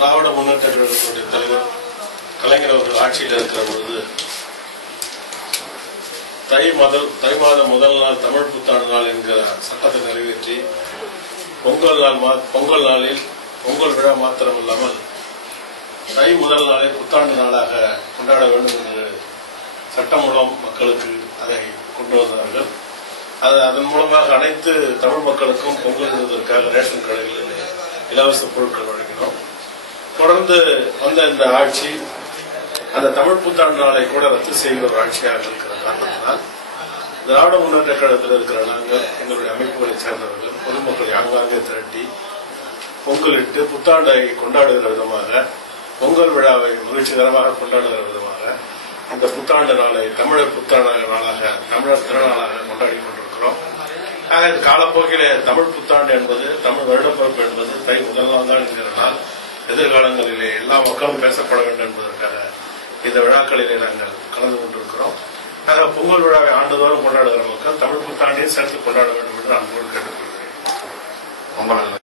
திராவிட முன்னேற்ற கழகத்தினுடைய தலைவர் கலைஞர் அவர்கள் ஆட்சியில் இருக்கிற பொழுது தை மாதம் முதல் நாள் தமிழ் புத்தாண்டு நாள் என்கிற சட்டத்தை நிறைவேற்றி பொங்கல் நாளில் பொங்கல் விழா மாத்திரமில்லாமல் தை முதல் நாளை புத்தாண்டு நாளாக கொண்டாட வேண்டும் என்று சட்டம் மூலம் மக்களுக்கு அதை கொண்டு வந்தார்கள். அதன் மூலமாக அனைத்து தமிழ் மக்களுக்கும் பொங்கல் இடுவதற்காக ரேஷன் கடைகளில் இலவச பொருட்கள் வழங்கினோம். தொடர்ந்து வந்த இந்த ஆட்சி அந்த தமிழ் புத்தாண்டு நாளை கூட ரத்து செய்கிற ஒரு ஆட்சியாக இருக்கிற காரணத்தினால் திராவிட முன்னேற்ற கழகத்தில் இருக்கிற நாங்கள் எங்களுடைய அமைப்புகளை சேர்ந்தவர்கள் பொதுமக்களை ஆங்காங்கே திரட்டி பொங்கலிட்டு புத்தாண்டை கொண்டாடுகிற விதமாக பொங்கல் விழாவை மகிழ்ச்சிகரமாக கொண்டாடுகிற விதமாக இந்த புத்தாண்டு நாளை தமிழர் புத்தாண்டு நாளாக தமிழர் திருநாளாக கொண்டாடி கொண்டிருக்கிறோம். ஆக இது காலப்போக்கிலே தமிழ் புத்தாண்டு என்பது தமிழ் வருடப்பிறப்பு என்பது தை முதல் நாள் தான் என்கிற நாள் எதிர்காலங்களிலே எல்லா மக்களும் பேசப்பட வேண்டும் என்பதற்காக இந்த விழாக்களிலே நாங்கள் கலந்து கொண்டிருக்கிறோம். ஆக பொங்கல் விழாவை ஆண்டுதோறும் கொண்டாடுகிற மக்கள் தமிழ் புத்தாண்டையும் சேர்த்து கொண்டாட வேண்டும் என்று அன்போடு கேட்டுக்கொள்கிறேன்.